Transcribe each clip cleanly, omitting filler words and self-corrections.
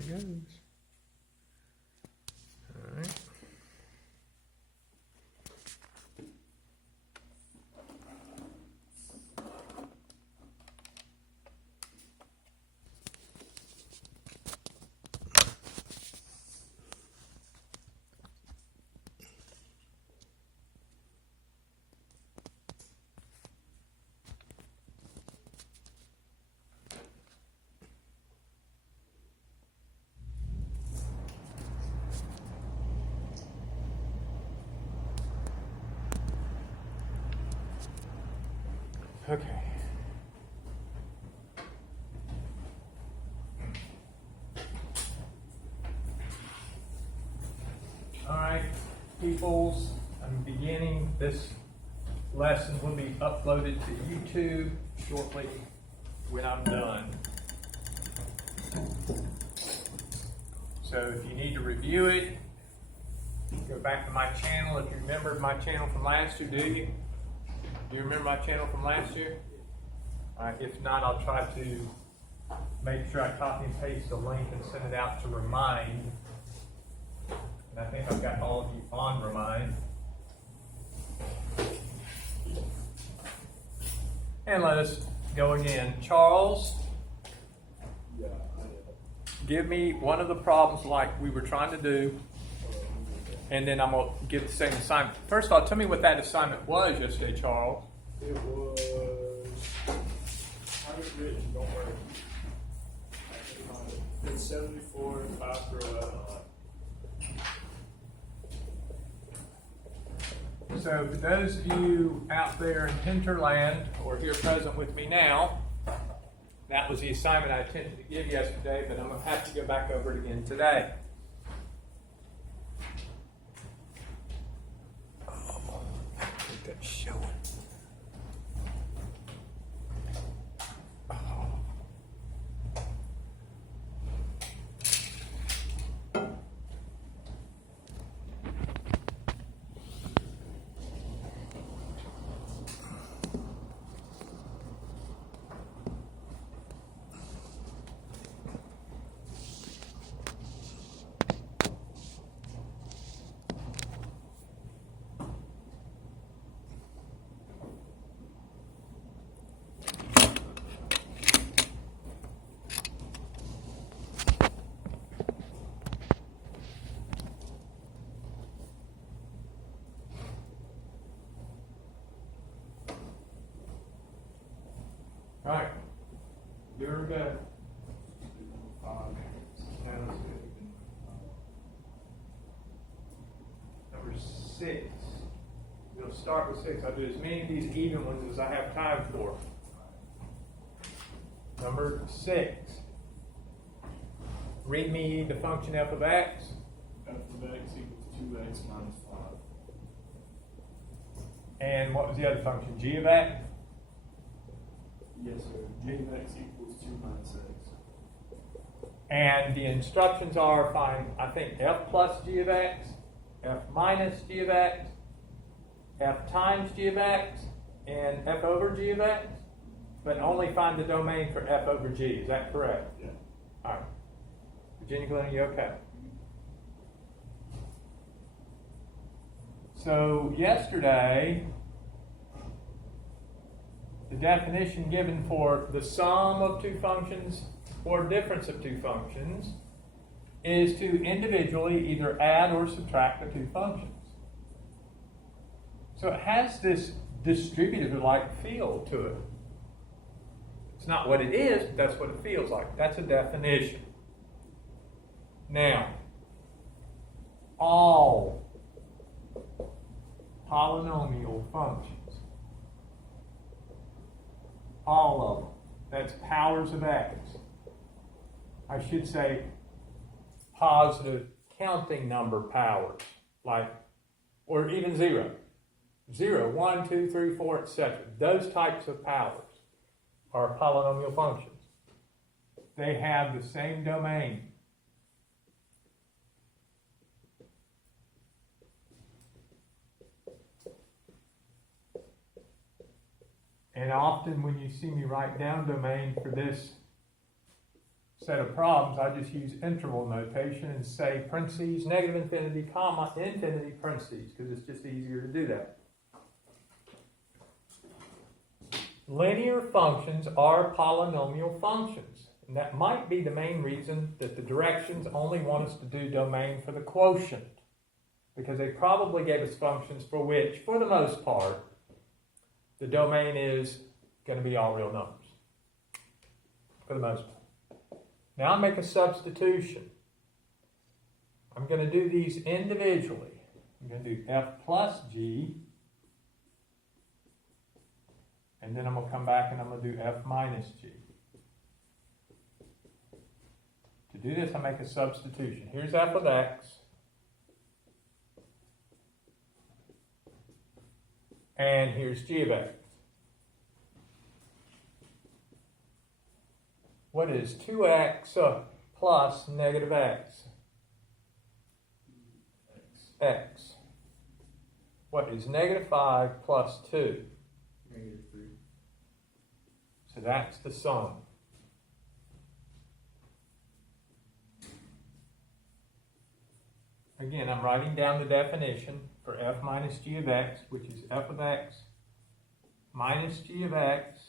it goes. All right. Okay. All right, peoples, I'm beginning. This lesson will be uploaded to YouTube shortly when I'm done. So if you need to review it, go back to my channel. If you remember my channel from last year, do you? Do you remember my channel from last year? All right, if not, I'll try to make sure I copy and paste the link and send it out to Remind. And I think I've got all of you on Remind. And let us go again. Charles, give me one of the problems like we were trying to do. And then I'm going to give the same assignment. First of all, tell me what that assignment was yesterday, Charles. It was, I have it written, don't worry. It's 74, 5 for 11. So for those of you out there in Hinterland, or here present with me now, that was the assignment I attempted to give yesterday, but I'm going to have to go back over it again today. I think that's showing. All right, here we go. Number 6. We'll start with 6. I'll do as many of these even ones as I have time for. Number 6. Read me the function f of x. F of x equals 2x minus 5. And what was the other function? G of x? Yes, sir. G of x equals 2 minus x. And the instructions are find, I think, f plus g of x, f minus g of x, f times g of x, and f over g of x, but only find the domain for f over g. Is that correct? Yeah. All right. Virginia Glenn, are you okay? So yesterday, the definition given for the sum of two functions or difference of two functions is to individually either add or subtract the two functions. So it has this distributive-like feel to it. It's not what it is, but that's what it feels like. That's a definition. Now, all polynomial functions, all of them, that's powers of x. I should say positive counting number powers, like, or even 0. 0, 1, 2, 3, 4, etc. Those types of powers are polynomial functions. They have the same domain. And often when you see me write down domain for this set of problems, I just use interval notation and say parentheses, negative infinity, comma, infinity, parentheses, because it's just easier to do that. Linear functions are polynomial functions. And that might be the main reason that the directions only want us to do domain for the quotient. Because they probably gave us functions for which, for the most part, the domain is going to be all real numbers. For the most part. Now I make a substitution. I'm going to do these individually. I'm going to do f plus g. And then I'm going to come back and I'm going to do f minus g. To do this, I make a substitution. Here's f of x. And here's g of x. What is 2x plus negative x? X. What is negative 5 plus 2? Negative 3. So that's the sum. Again, I'm writing down the definition for f minus g of x, which is f of x minus g of x,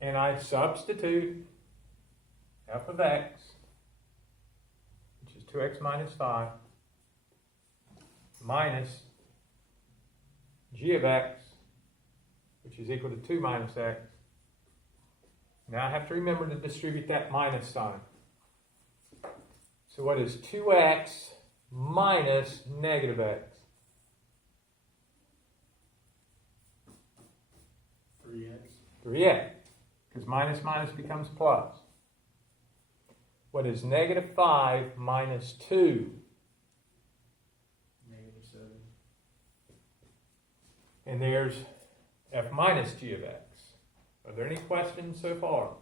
and I substitute f of x, which is 2x minus 5, minus g of x, which is equal to 2 minus x. Now I have to remember to distribute that minus sign. So what is 2x minus negative x? 3x. 3x, because minus minus becomes plus. What is negative 5 minus 2? Negative 7. And there's f minus g of x. Are there any questions so far?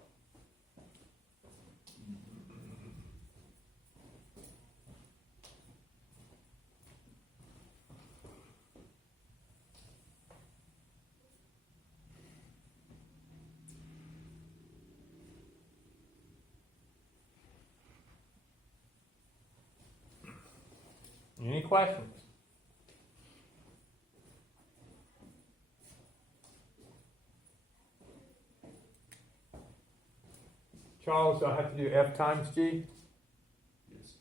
Any questions? Charles, do I have to do f times g? Yes.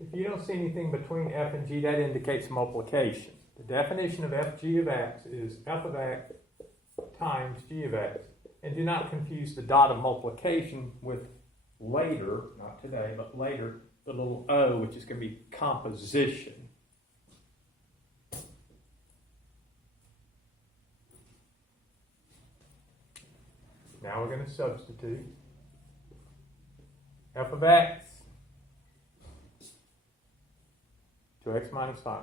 If you don't see anything between f and g, that indicates multiplication. The definition of fg of x is f of x times g of x. And do not confuse the dot of multiplication with later, not today, but later, the little o, which is going to be composition. Now we're going to substitute f of x, 2x minus 5.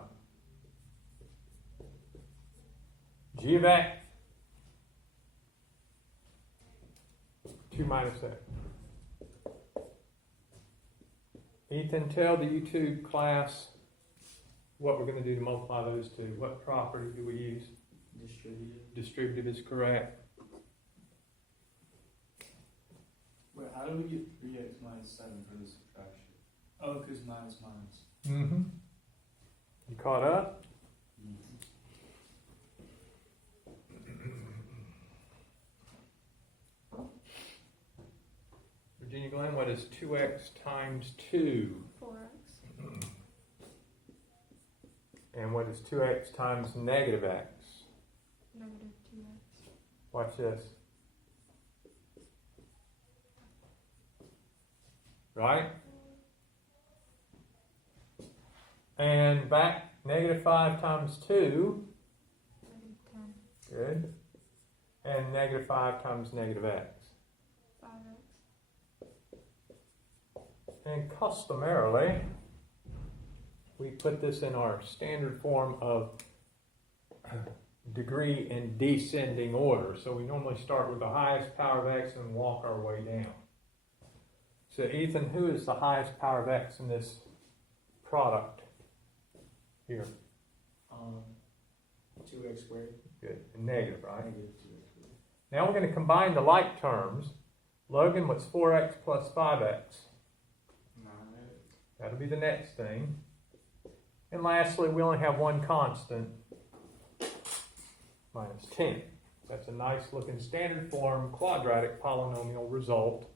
G of x, 2 minus x. Ethan, tell the YouTube class what we're going to do to multiply those two. What property do we use? Distributive. Distributive is correct. Wait, how do we get 3x minus 7 for the subtraction? Oh, because minus minus. Mm-hmm. You caught up? Virginia Glenn, what is 2x times 2? 4x. And what is 2x times negative x? Negative 2x. Watch this. Right? And back, negative 5 times 2. Negative 10. Good. And negative 5 times negative x. 5x. And customarily, we put this in our standard form of degree in descending order. So we normally start with the highest power of x and walk our way down. So Ethan, who is the highest power of x in this product here? 2x squared. Good. And negative, right? Negative 2x squared. Now we're going to combine the like terms. Logan, what's 4x plus 5x? 9x. That'll be the next thing. And lastly, we only have one constant, minus 10. That's a nice looking standard form quadratic polynomial result,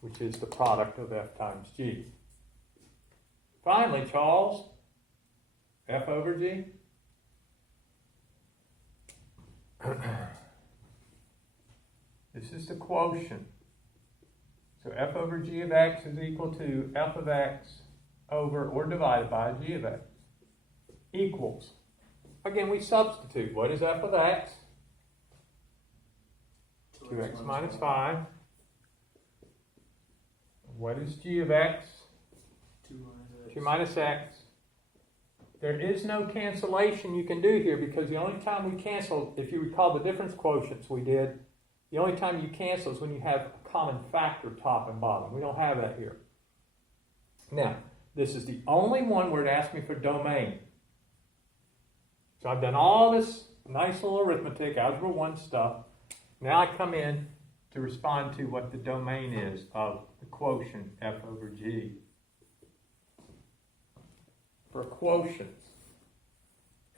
which is the product of f times g. Finally, Charles, f over g. This is the quotient. So f over g of x is equal to f of x over or divided by g of x equals. Again, we substitute. What is f of x? 2x minus 5. What is g of x? 2 minus x. There is no cancellation you can do here because the only time we cancel, if you recall the difference quotients we did, the only time you cancel is when you have a common factor top and bottom. We don't have that here. Now, this is the only one where it asks me for domain. So I've done all this nice little arithmetic, algebra 1 stuff. Now I come in to respond to what the domain is of the quotient f over g. For quotients,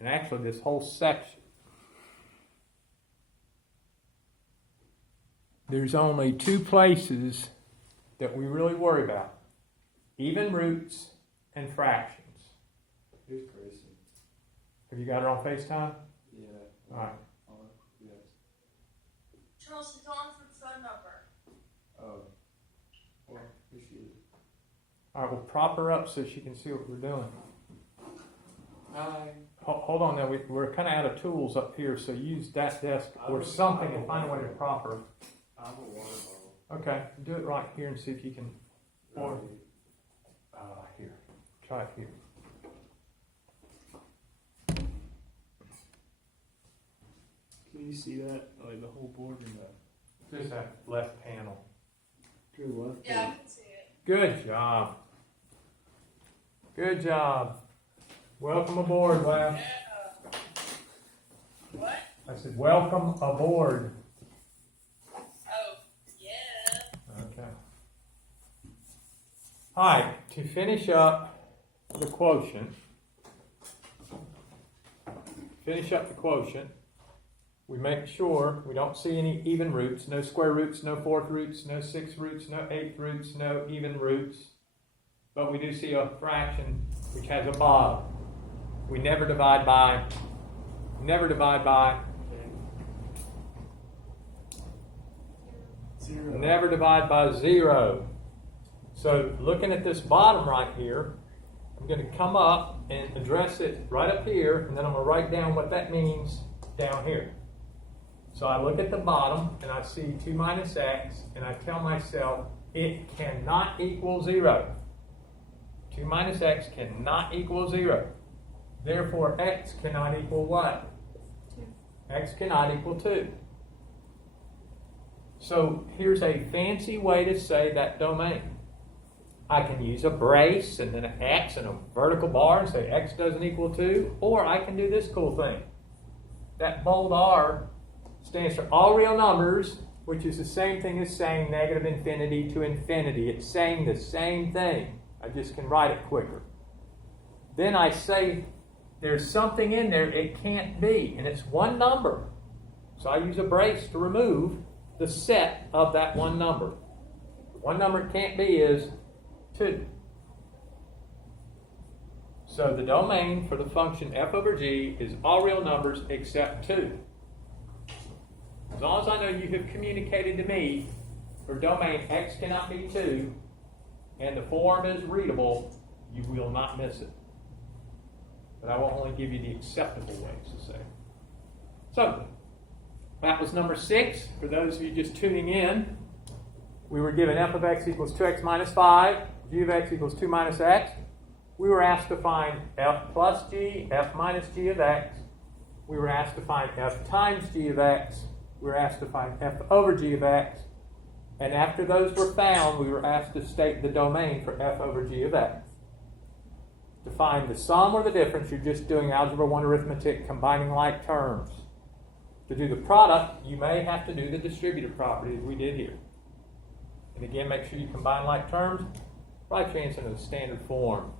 and actually this whole section, there's only 2 places that we really worry about. Even roots and fractions. Here's Gracie. Have you got her on FaceTime? Yeah. All right. Yes. Charles, she's on for the phone number. Oh. Well, here she is. All right, we'll prop her up so she can see what we're doing. Hi. Hold on now, we're kind of out of tools up here, so use that desk or something and find a way to prop her. I have a water bottle. Okay, do it right here and see if you can. Or here, try it here. Can you see that? Like the whole board or no? Just that left panel. Your left. Yeah, I can see it. Good job. Good job. Welcome aboard, Wes. Yeah. What? I said, welcome aboard. Oh, yeah. Okay. All right, to finish up the quotient, we make sure we don't see any even roots, no square roots, no fourth roots, no sixth roots, no eighth roots, no even roots. But we do see a fraction which has a bottom. We never divide by, Zero. never divide by 0. So looking at this bottom right here, I'm going to come up and address it right up here, and then I'm going to write down what that means down here. So I look at the bottom, and I see 2 minus x, and I tell myself it cannot equal 0. 2 minus x cannot equal 0. Therefore, x cannot equal what? 2. X cannot equal 2. So here's a fancy way to say that domain. I can use a brace and then an x and a vertical bar and say x doesn't equal 2. Or I can do this cool thing. That bold R stands for all real numbers, which is the same thing as saying negative infinity to infinity. It's saying the same thing. I just can write it quicker. Then I say there's something in there it can't be, and it's one number. So I use a brace to remove the set of that one number. One number it can't be is 2. So the domain for the function f over g is all real numbers except 2. As long as I know you have communicated to me for domain x cannot be 2 and the form is readable, you will not miss it. But I will only give you the acceptable ways to say it. So, that was number 6. For those of you just tuning in, we were given f of x equals 2x minus 5, g of x equals 2 minus x. We were asked to find f plus g, f minus g of x. We were asked to find f times g of x. We were asked to find f over g of x. And after those were found, we were asked to state the domain for f over g of x. To find the sum or the difference, you're just doing algebra 1 arithmetic, combining like terms. To do the product, you may have to do the distributive property as we did here. And again, make sure you combine like terms. Write your answer in the standard form.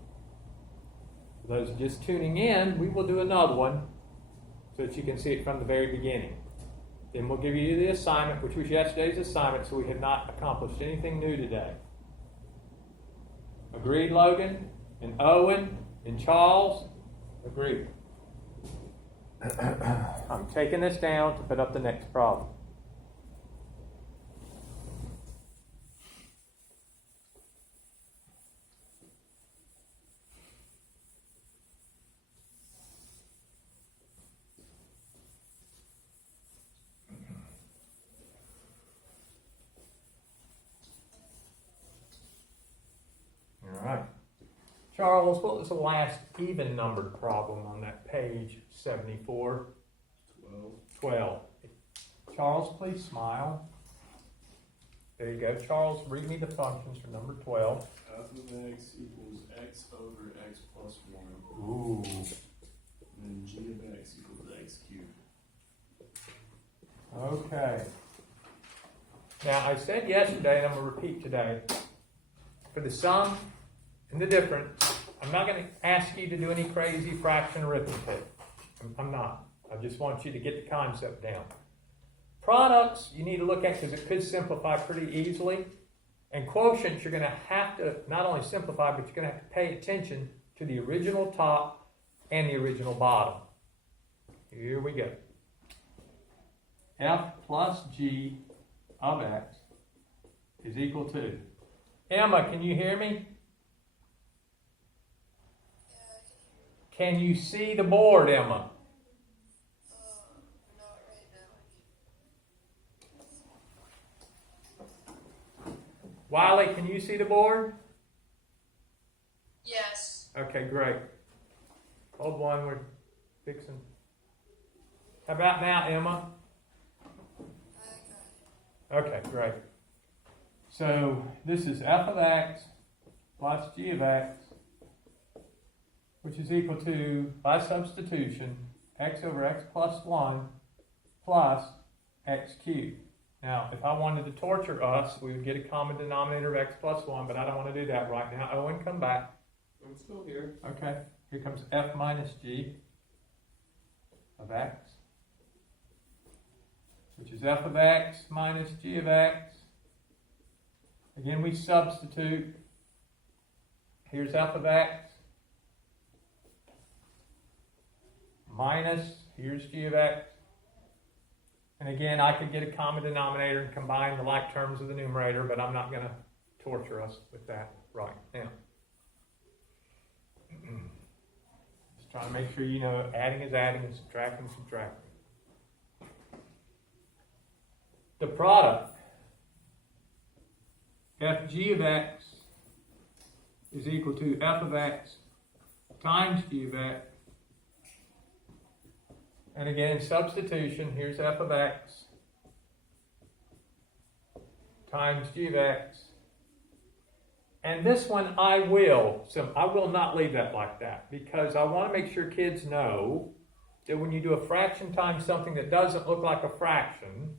For those just tuning in, we will do another one so that you can see it from the very beginning. Then we'll give you the assignment, which was yesterday's assignment, so we have not accomplished anything new today. Agreed, Logan? And Owen? And Charles? Agreed. I'm taking this down to put up the next problem. All right. Charles, what was the last even numbered problem on that page 74? 12. Charles, please smile. There you go. Charles, read me the functions for number 12. F of x equals x over x plus 1. Ooh. And then g of x equals x cubed. Okay. Now, I said yesterday, and I'm going to repeat today, for the sum and the difference, I'm not going to ask you to do any crazy fraction arithmetic. I'm not. I just want you to get the concept down. Products, you need to look at because it could simplify pretty easily. And quotients, you're going to have to not only simplify, but you're going to have to pay attention to the original top and the original bottom. Here we go. F plus g of x is equal to. Emma, can you hear me? Can you see the board, Emma? Not right now. Wiley, can you see the board? Yes. Okay, great. Hold one, we're fixing. How about now, Emma? Okay, great. So this is f of x plus g of x, which is equal to, by substitution, x over x plus 1 plus x cubed. Now, if I wanted to torture us, we would get a common denominator of x plus 1, but I don't want to do that right now. Owen, come back. I'm still here. Okay, here comes f minus g of x, which is f of x minus g of x. Again, we substitute. Here's f of x minus, here's g of x. And again, I could get a common denominator and combine the like terms of the numerator, but I'm not going to torture us with that right now. Just trying to make sure you know adding is adding and subtracting is subtracting. The product, fg of x is equal to f of x times g of x. And again, substitution, here's f of x times g of x. And this one I will not leave that like that because I want to make sure kids know that when you do a fraction times something that doesn't look like a fraction,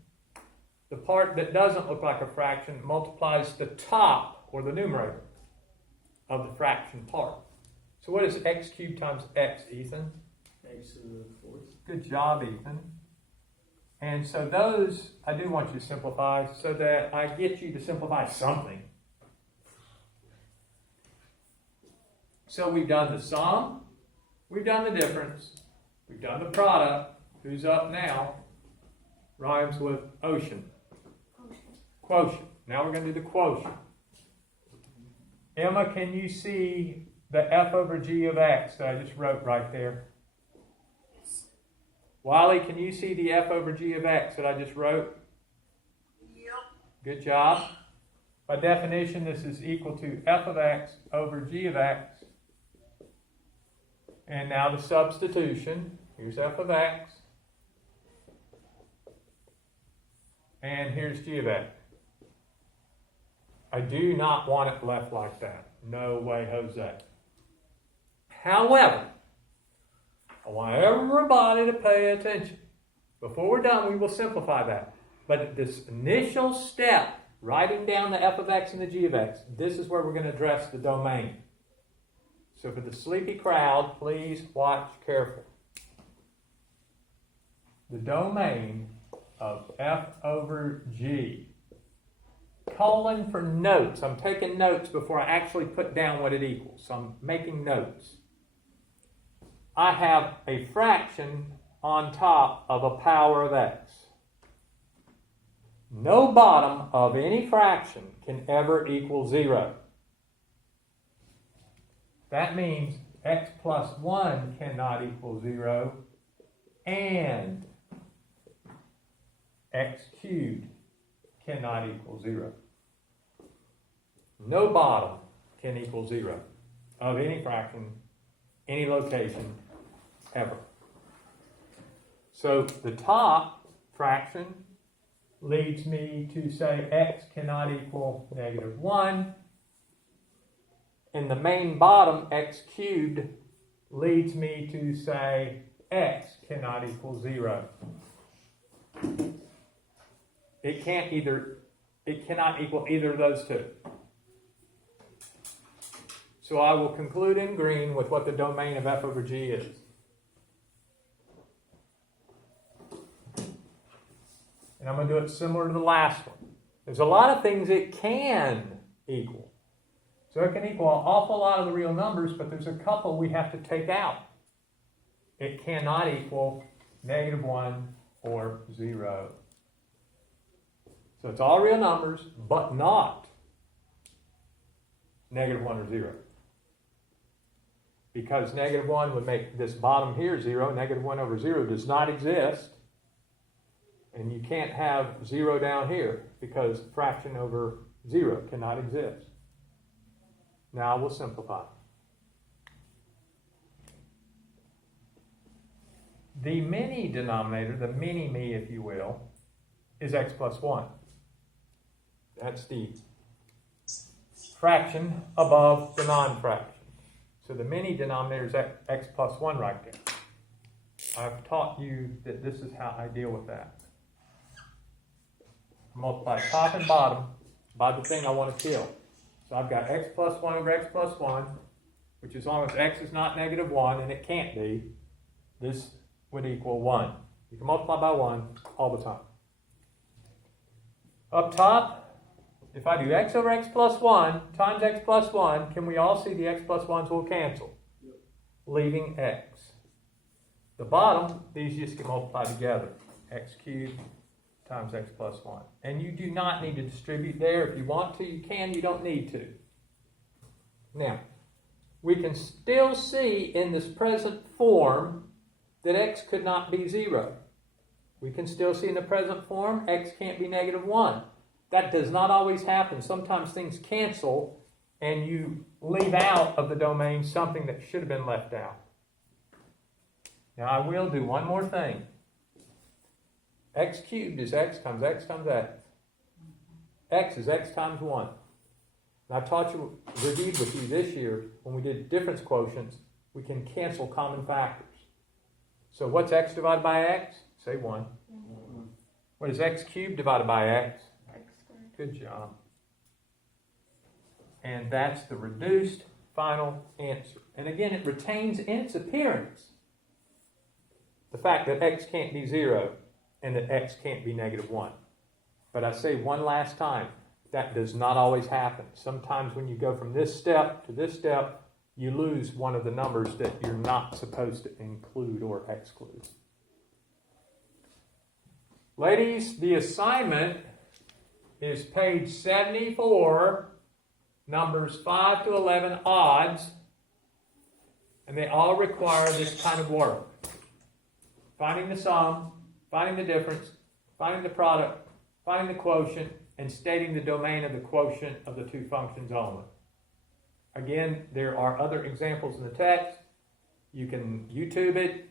the part that doesn't look like a fraction multiplies the top or the numerator of the fraction part. So what is x cubed times x, Ethan? X to the fourth. Good job, Ethan. And so those, I do want you to simplify so that I get you to simplify something. So we've done the sum, we've done the difference, we've done the product. Who's up now? Rhymes with ocean. Quotient. Now we're going to do the quotient. Emma, can you see the f over g of x that I just wrote right there? Wiley, can you see the f over g of x that I just wrote? Yep. Good job. By definition, this is equal to f of x over g of x. And now the substitution. Here's f of x. And here's g of x. I do not want it left like that. No way, Jose. However, I want everybody to pay attention. Before we're done, we will simplify that. But this initial step, writing down the f of x and the g of x, this is where we're going to address the domain. So for the sleepy crowd, please watch carefully. The domain of f over g, colon for notes. I'm taking notes before I actually put down what it equals. So I'm making notes. I have a fraction on top of a power of x. No bottom of any fraction can ever equal 0. That means x plus 1 cannot equal 0, and x cubed cannot equal 0. No bottom can equal 0 of any fraction, any location, ever. So the top fraction leads me to say x cannot equal -1. And the main bottom, x cubed, leads me to say x cannot equal 0. It cannot equal either of those two. So I will conclude in green with what the domain of f over g is. And I'm going to do it similar to the last one. There's a lot of things it can equal. So it can equal an awful lot of the real numbers, but there's a couple we have to take out. It cannot equal -1 or 0. So it's all real numbers, but not -1 or 0. Because -1 would make this bottom here 0. -1 over 0 does not exist. And you can't have 0 down here because fraction over 0 cannot exist. Now we'll simplify. The mini denominator, the mini-me if you will, is x plus 1. That's the fraction above the non-fraction. So the mini denominator is x plus 1 right there. I've taught you that this is how I deal with that. Multiply top and bottom by the thing I want to kill. So I've got x plus 1 over x plus 1, which as long as x is not -1, and it can't be, this would equal 1. You can multiply by 1 all the time. Up top, if I do x over x plus 1 times x plus 1, can we all see the x plus 1s will cancel, leaving x? The bottom, these just get multiplied together. X cubed times x plus 1. And you do not need to distribute there. If you want to, you can. You don't need to. Now, we can still see in this present form that x could not be 0. We can still see in the present form x can't be -1. That does not always happen. Sometimes things cancel and you leave out of the domain something that should have been left out. Now I will do one more thing. X cubed is x times x times x. X is x times 1. And I reviewed with you this year when we did difference quotients, we can cancel common factors. So what's x divided by x? Say 1. What is x cubed divided by x? X squared. Good job. And that's the reduced final answer. And again, it retains in its appearance the fact that x can't be 0 and that x can't be -1. But I say one last time, that does not always happen. Sometimes when you go from this step to this step, you lose one of the numbers that you're not supposed to include or exclude. Ladies, the assignment is page 74, numbers 5 to 11 odds, and they all require this kind of work. Finding the sum, finding the difference, finding the product, finding the quotient, and stating the domain of the quotient of the two functions only. Again, there are other examples in the text. You can YouTube it.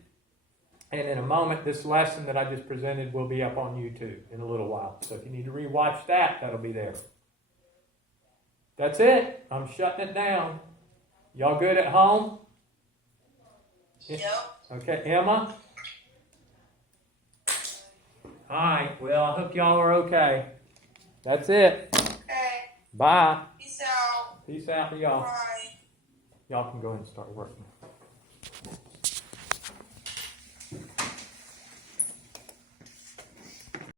And in a moment, this lesson that I just presented will be up on YouTube in a little while. So if you need to rewatch that, that'll be there. That's it. I'm shutting it down. Y'all good at home? Yep. Okay, Emma? All right. Well, I hope y'all are okay. That's it. Okay. Bye. Peace out. Peace out to y'all. Bye. Y'all can go ahead and start working.